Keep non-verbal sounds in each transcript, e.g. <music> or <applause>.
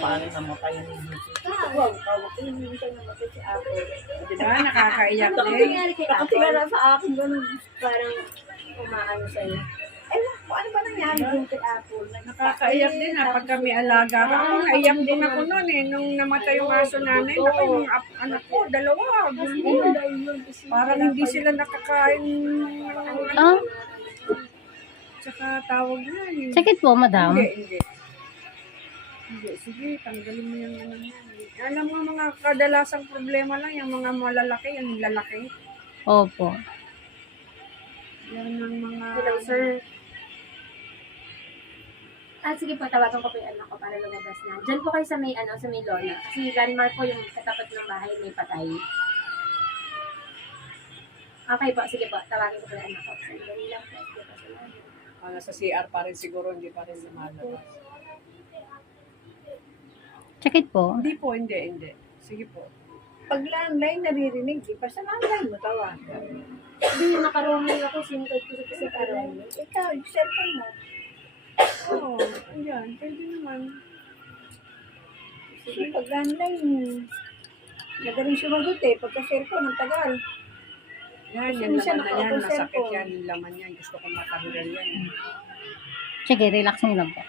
Paano namatay ni Jesus. Wow, kawak ko yung minsan namatay si Apple. Di ba? Nakakaiyak Ito ang din. nangyari kay Nakatingala Apple. sa akin, ganun. Parang umaano sa'yo. Ko, ano ba nangyari dun kay Apple? Nakakaiyak din ha, pag kami alaga. Ako, naiyak din ako noon eh. Nung namatay yung aso namin, ako yung ap- anak ko, dalawa. Parang hindi sila nakakain. Ah, Tsaka tawag na. Sakit po, madam. hindi. hindi. Hindi, sige, tanggalin mo yung ano yan. Alam mo, mga kadalasang problema lang, yung mga malalaki, yung lalaki. Opo. Yan ang mga... Hello, sir. Ah, sige po, tawagan ko po yung anak ko para lumabas na. Diyan po kayo sa may, ano, sa may lola. Kasi landmark po yung katapat ng bahay, may patay. Okay po, sige po, tawagin ko po yung anak ko. Sandali lang po, sige po, salamat. Ah, nasa CR pa rin siguro, hindi pa rin lumalabas. Sakit po. Hindi po, hindi, hindi. Sige po. Pag landline naririnig, di pa sa landline mo tawagan. Hindi, nakaroaming ako, sinunod ko sa sa roaming. Ikaw, yung cellphone mo. Oo, oh, ayan, pwede naman. Kasi pag landline, madaling sumagot eh. Pagka cellphone, ang tagal. Yan, yan na yan, nakaka-open masakit yan, yung laman yan. Gusto kong matanggal yan. Sige, relax nyo lang po.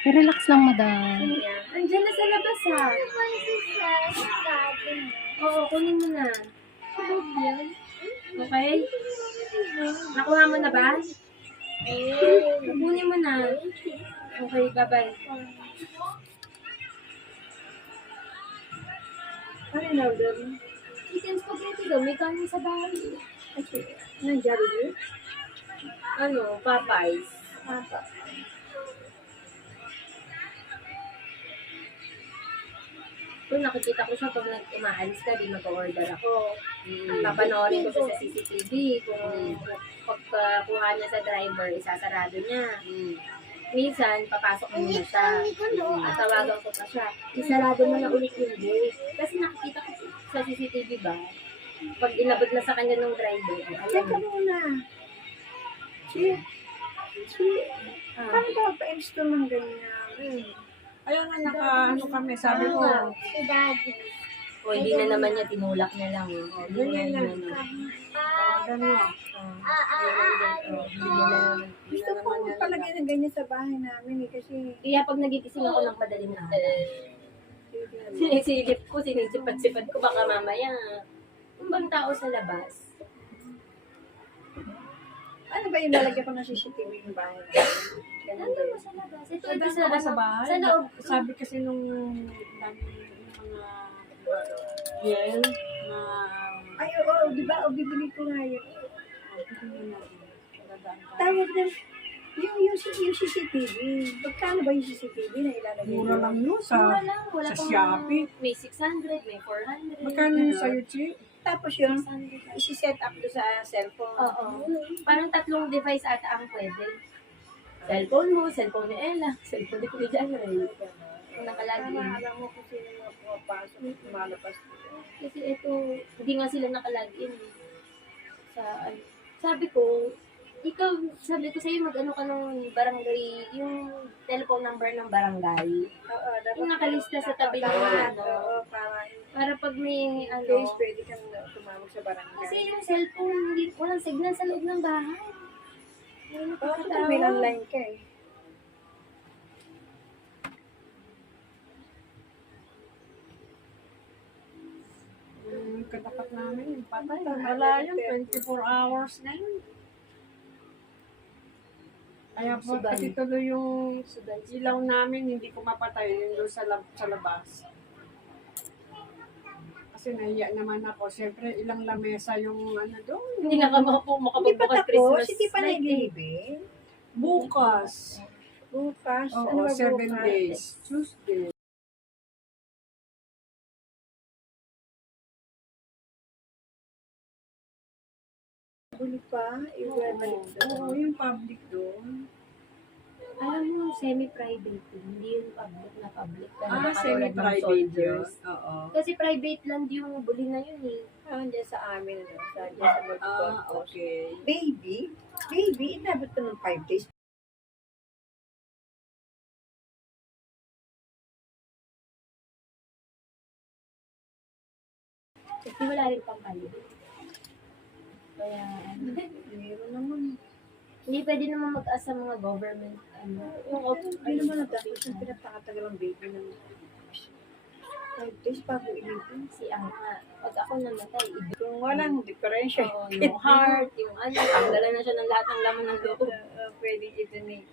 Relax lang, madam. Yan. Andiyan na sa labas, ha? Oo, kunin mo na. Okay? Nakuha mo na ba? Kunin mo na. Okay, bye-bye. Ano order mo? Chicken spaghetti daw, may kanin sa bahay. Kasi, ng Jollibee? Ano, Popeyes. Apa. Kung nakikita ko siya pag nag-umaalis ka, di mag-order ako. Mm. Papanoorin ko siya sa CCTV. Kung pagkakuha niya sa driver, isasarado niya. Mm. Minsan, papasok muna siya. At tawagan ko pa siya. Isarado mo na ulit yung gate. Kasi nakikita ko sa CCTV ba, pag inabot na sa kanya ng driver, ay alam mo. muna. Si, si, Ah, paano ka pa-install ng ganyan? Ayun nga, naka, ano kami, sabi ko, Si Daddy. o hindi na naman niya, tinulak na lang. eh. Oh, ganyan lang. Ano. Gano, Oh, hindi niya na naman. Gusto ko palagay ng ganyan sa bahay namin eh. Kasi, Kaya pag nagigising ako ng madaling araw, sinisilip ko, sinisipat-sipat ko, baka mamaya, kung bang tao sa labas, ano ba yung lalagyan ko ng CCTV yung bahay? Ganun ba nandun yun? mo sa labas. Ito, ito sa, ba ano, sa bahay? sa loob. Sabi kasi nung dami yung mga yel na Ay, oo, di ba? O, bibili ko nga yun. Tawag din, yung, yung, yung CCTV, magkano ba yung CCTV na ilalagay? Mura lang yun sa Wala lang, wala sa pang- Shopee. May 600, may 400. Magkano yun sa'yo, Chi? Tapos yun, 600. isi-set up doon sa cellphone. Oo. Parang tatlong device ata ang pwede. Cellphone mo, cellphone ni Ella, <laughs> cellphone ni Kuya Janray. Kung nakalagin. Alam, mo kung sino yung pumapasok, lumalabas. Kasi ito, hindi nga sila nakalagin. Sa, ano. Sabi ko, ikaw, sabi ko sa'yo, mag-ano ka ng barangay, yung telephone number ng barangay. Oo, dapat Yung nakalista sa tabi ng ano. Oo, para Para pag may, ano, case pwede kang tumawag sa barangay. kasi yung cellphone, hindi, walang signal sa loob ng bahay. Oo, nakakatawa. may online ka eh. Yung katapat namin, yung patay. Wala yun, 24 hours na yun. Kaya po, Sudan. kasi tuloy yung ilaw namin, hindi ko mapatay yun doon sa, lab, sa labas. Kasi nahiya naman ako. Siyempre, ilang lamesa yung ano doon. Hindi nga ka makapu- Hindi pa makapagbukas tapos, Christmas hindi pa light eh. nag-ibig. Bukas. Bukas, ano Oo, ba seven bukas? days. Tuesday. Huli pa, Oo, i-webalik oo, yung public doon. Alam mo, semi-private yun. Hindi yun public na public. na Ah, ng semi-private yun. soldiers. Oo. Kasi private land yung buli na yun eh. Ah, dyan sa amin, ano, sa, dyan sa Ah, okay. Baby, baby, inabot ko ng five days. Kasi wala rin pang kalit. Kaya, Meron naman. hindi pwede naman mag-asa mga government. Ano, yung Hindi naman natapos yung pinapakatagal ang baby ng five days bago ilipin. Si ang pag ako namatay, ibig Kung walang diferensya, ko <laughs> yung heart, yung ano, tanggalan na siya ng lahat ng laman ng loob. uh, pwede i-donate.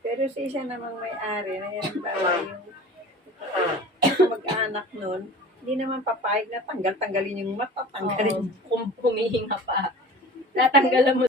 Pero sa isa namang may-ari na yan ba yung <coughs> mag-anak nun, hindi naman papayag na tanggal-tanggalin yung mata, tanggalin. Kung humihinga pa. Natanggalan mo.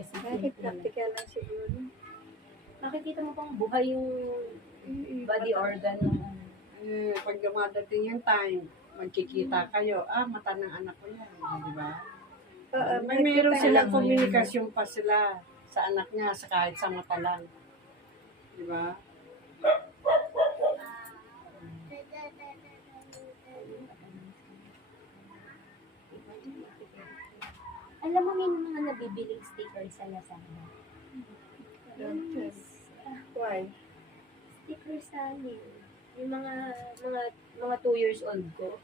Kahit practical lang siguro. Nakikita mo pang buhay yung body organ ng ano. Eh, pag dumadating yung time, magkikita kayo, ah, mata ng anak ko yan, di ba? Oo, May meron nakikita silang lang. komunikasyon pa sila sa anak niya, sa kahit sa mata lang. Di ba? Alam mo, may mga nabibiling sticker sa Lazada. Why? Sticker sa amin. Yung mga, mga, mga 2 years old ko.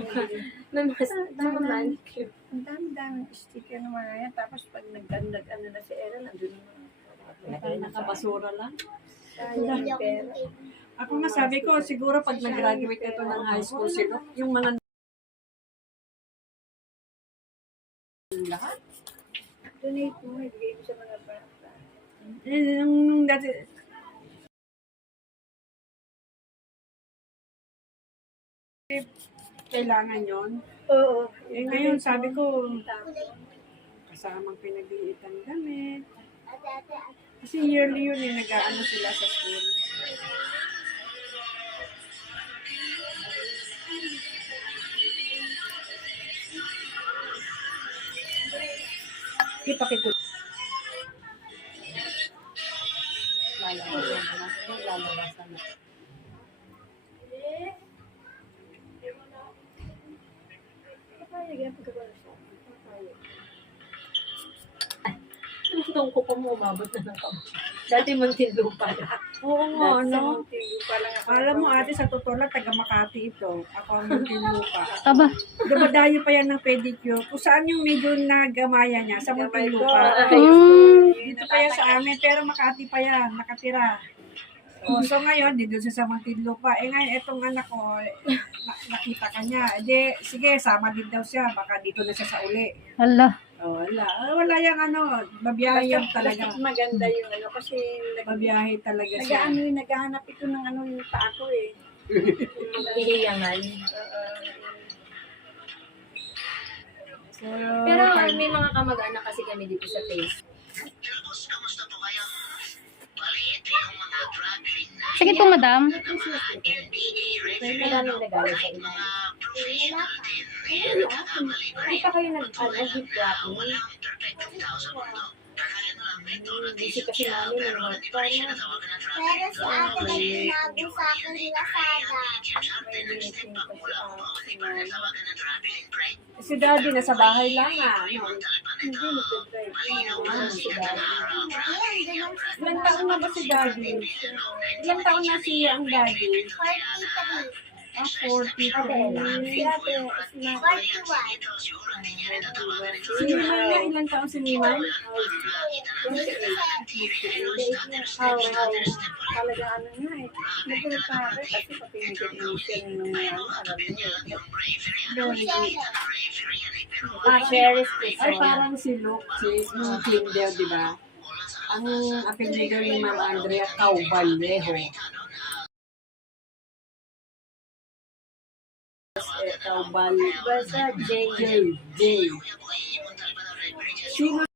<laughs> May mga, mga manicure. Ang dami-dami sticker ng mga yan. Tapos pag nag-nag ano na si Aaron, nandun yung Ay, nakabasura lang. Sayang pera. Ako nga sabi ko, siguro pag nag-graduate ito ng high school sila, yung mga lahat. Donate mo, ibigay mo sa mga bata. Eh, Nung, nung dati, kailangan yon. Oo. Eh, ngayon, sabi ko, kasamang pinagliitan damit. Kasi yearly yun eh, nag-aano sila sa school. Ipakito. Lalabasan na. Lalabasan na. Itong kuko mo umabot na ng kamay. Dati Muntinlupa na. Oo nga, Dati sa no? Montague pa lang ako. Alam mo ate, sa totoo lang, taga Makati ito. Ako ang Muntinlupa. Aba, Dumadayo pa yan ng pedicure. Kung saan yung medyo nagamaya niya, sa Muntinlupa. mm, Dito pa yan sa amin, pero Makati pa yan, nakatira. Oh, so ngayon, dito siya sa Muntinlupa. Eh ngayon, etong anak ko, na- nakita ka niya. Eh, di, sige, sama din daw siya. Baka dito na siya sa uli. ala. Oh, wala. Ah, wala yung ano, babiyahe yan Basta, talaga. basta maganda yung ano, kasi nag, Babiyahe talaga siya. nag-ano yung naghahanap ito ng ano yung paa ko eh. Hihiyangan. So, Pero pag- may mga kamag-anak kasi kami dito sa face. Sige po, madam. Maraming regalo sa inyo. Hindi pa kayo nag-gift wrapping. Busy kasi namin ng work pa. no? Pero si ate nagtinago sa akin ni Lazada. si daddy nasa bahay lang ah. No? Hindi, nag-drive. Si daddy. Siya. Ilang taon na ba si daddy? Ilang taon na si ang daddy? 43. 40. Si ate, si Mama. 41. Si Nimay na, ilang taon si Nimay? Talaga ano nga eh. Ako kasi definition nung ano, alam good. Ah, Ay, parang si Luke, si yung Kinder, di ba? Ang apelido ni Ma'am Andrea Cauballejo. Eh, Caubal, Basta J. J, J. Sino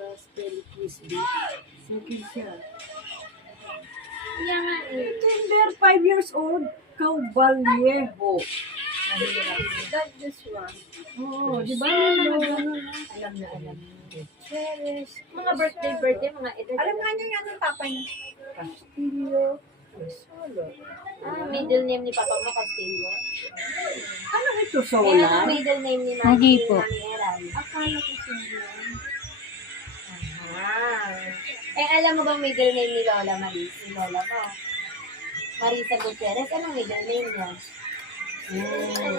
sa spell B. Second siya. Kaya nga eh. Tinder, 5 years old. Kaubalyeho. That this one. Oo, di ba? May mga ganun, no? Alam na alam. Cherish. Mga birthday, birthday, mga edad. Alam nga niya yan ang papa niya. Castillo. Solo. Ah, middle name ni Papa mo, Castillo. Ano ito, Eh, Sola? ano middle name ni Mami, Hindi po. Akala ko siya Eh, alam mo bang middle name ni Lola Maris? Ni Lola mo? Marisa Gutierrez, anong middle name niya? Hmm.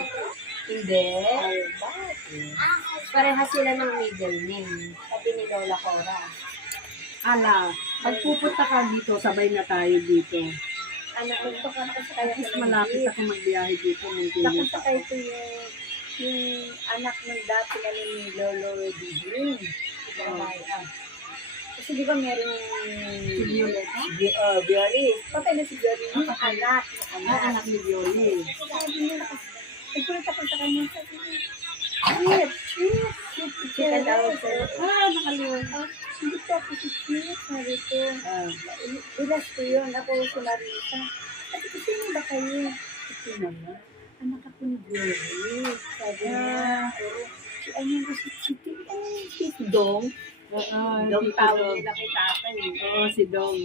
Hindi. Parehas sila ng middle name. Pati ni Lola Cora. Ala, pagpupunta ka dito, sabay na tayo dito. Ko ito ka sa At least malapit ako magbiyahe dito ng Pilipinas. Nakasakay ko yung, yung anak ng dati ano ni Lolo Edwin. Ah. Kasi di ba meron Si Violeta? Si- uh, Violis. Patay na si Violis. Yung anak. Yung Ah, anak. ni Violi. Sabi niya, nagkulit ako sa kanya. Sabi niya, Chip, chip, chip, chip. Ah, nakalimutan. Hindi po ako si Chip, sabi ko. Ah, Ilas ko yun, ako si Marisa. Sabi ko, sino ba kayo? ito naman. Anak ako ni Violis. Sabi niya. Si ano ko si Chip, ano yung Chip? Dong. Ah, Dong tawag Dong. nila kay tatay. Oo, si Dong.